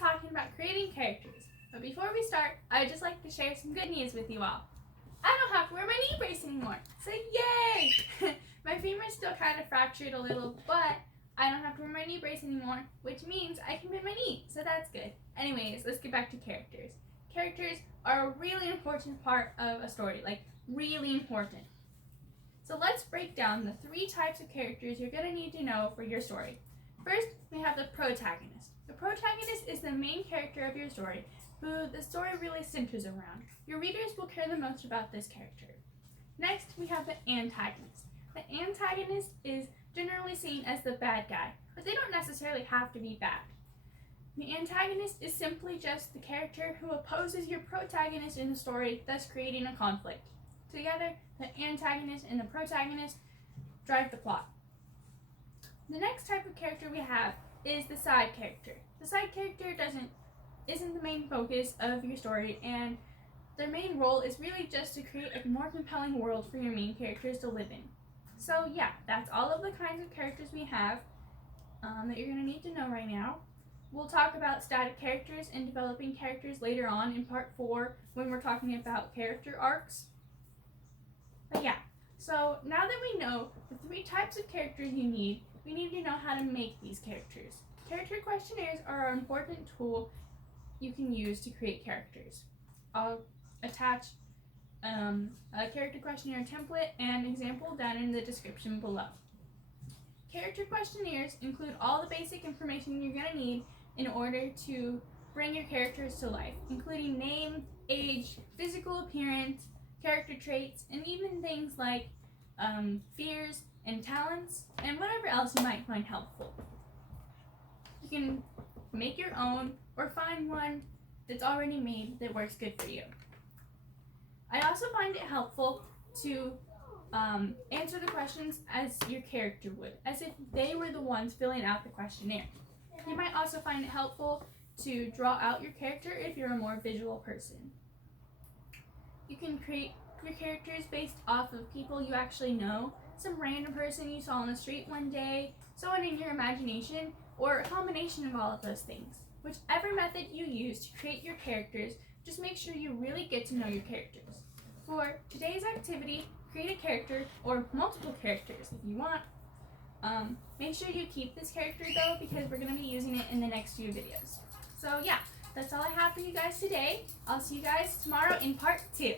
talking about creating characters. But before we start, I'd just like to share some good news with you all. I don't have to wear my knee brace anymore, so yay! My femur's still kind of fractured a little, but I don't have to wear my knee brace anymore, which means I can bend my knee, so that's good. Anyways, let's get back to characters. Characters are a really important part of a story, like really important. So let's break down the 3 types of characters you're going to need to know for your story. First, we have the protagonist. The protagonist is the main character of your story, who the story really centers around. Your readers will care the most about this character. Next, we have the antagonist. The antagonist is generally seen as the bad guy, but they don't necessarily have to be bad. The antagonist is simply just the character who opposes your protagonist in the story, thus creating a conflict. Together, the antagonist and the protagonist drive the plot. The next type of character we have is the side character. The side character isn't the main focus of your story, and their main role is really just to create a more compelling world for your main characters to live in. So yeah, that's all of the kinds of characters we have that you're going to need to know right now. We'll talk about static characters and developing characters later on in part 4 when we're talking about character arcs. But yeah, so now that we know the 3 types of characters you need, we need to know how to make these characters. Character questionnaires are an important tool you can use to create characters. I'll attach a character questionnaire template and example down in the description below. Character questionnaires include all the basic information you're going to need in order to bring your characters to life, including name, age, physical appearance, character traits, and even things like fears and talents, and whatever else you might find helpful. You can make your own or find one that's already made that works good for you. I also find it helpful to answer the questions as your character would, as if they were the ones filling out the questionnaire. You might also find it helpful to draw out your character if you're a more visual person. You can create your characters based off of people you actually know, some random person you saw on the street one day, someone in your imagination, or a combination of all of those things. Whichever method you use to create your characters, just make sure you really get to know your characters. For today's activity, create a character, or multiple characters if you want. Make sure you keep this character though, because we're going to be using it in the next few videos. So yeah, that's all I have for you guys today. I'll see you guys tomorrow in part 2.